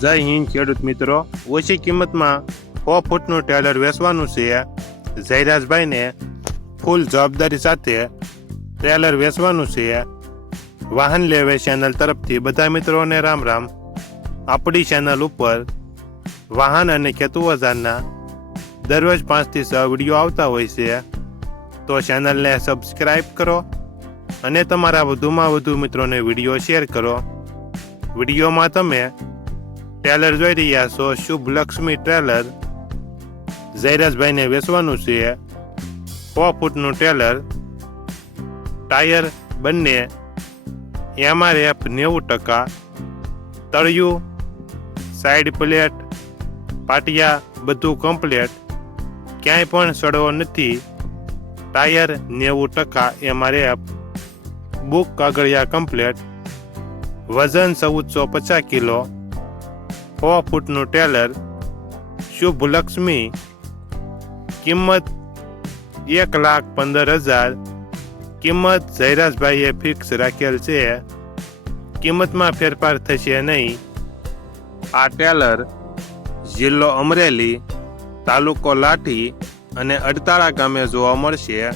જય હિન્દ ખેડૂત મિત્રો. ઓછી કિંમતમાં સો ફૂટનું ટેલર વેચવાનું છે. જયરાજભાઈને ફૂલ જવાબદારી સાથે ટ્રેલર વેચવાનું છે. વાહન લેવે ચેનલ તરફથી બધા મિત્રોને રામ રામ. આપણી ચેનલ ઉપર વાહન અને ખેતુ વજારના દરરોજ પાંચથી છ વીડિયો આવતા હોય છે. તો ચેનલને સબસ્ક્રાઈબ કરો અને તમારા વધુમાં વધુ મિત્રોને વીડિયો શેર કરો. વિડીયોમાં તમે ટ્રેલર જોઈ રહ્યા છો, શુભ લક્ષ્મી ટ્રેલર જયરાજભાઈને વેચવાનું છે. સો ફૂટનું ટ્રેલર ટાયર બંને. એમઆરએફ નેવું ટકા. તળિયું સાઈડ પ્લેટ પાટિયા બધું કમ્પ્લેટ ક્યાંય પણ સડવો નથી. ટાયર નેવું ટકા એમઆરએફ. બુક કાગળિયા કમ્પ્લેટ વજન ચૌદસો પચાસ કિલો. સો ફૂટનું ટેલર શુભ લક્ષ્મી કિંમત એક લાખ પંદર હજાર. કિંમત જયરાજભાઈએ ફિક્સ રાખેલ છે. કિંમતમાં ફેરફાર થશે નહીં. આ ટેલર જિલ્લો અમરેલી, તાલુકો લાઠી અને અડતાળા ગામે જોવા મળશે.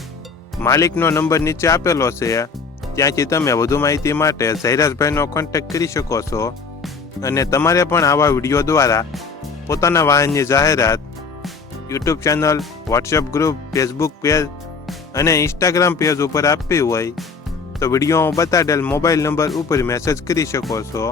માલિકનો નંબર નીચે આપેલો છે. ત્યાંથી તમે વધુ માહિતી માટે જયરાજભાઈનો કોન્ટેક્ટ કરી શકો છો. અને તમારે પણ આવા વીડિયો દ્વારા પોતાના વાહનની જાહેરાત, YouTube channel, WhatsApp group, Facebook page અને ઇન્સ્ટાગ્રામ પેજ ઉપર આપવી હોય તો વિડીયોમાં બતાડેલ મોબાઈલ નંબર ઉપર મેસેજ કરી શકો છો.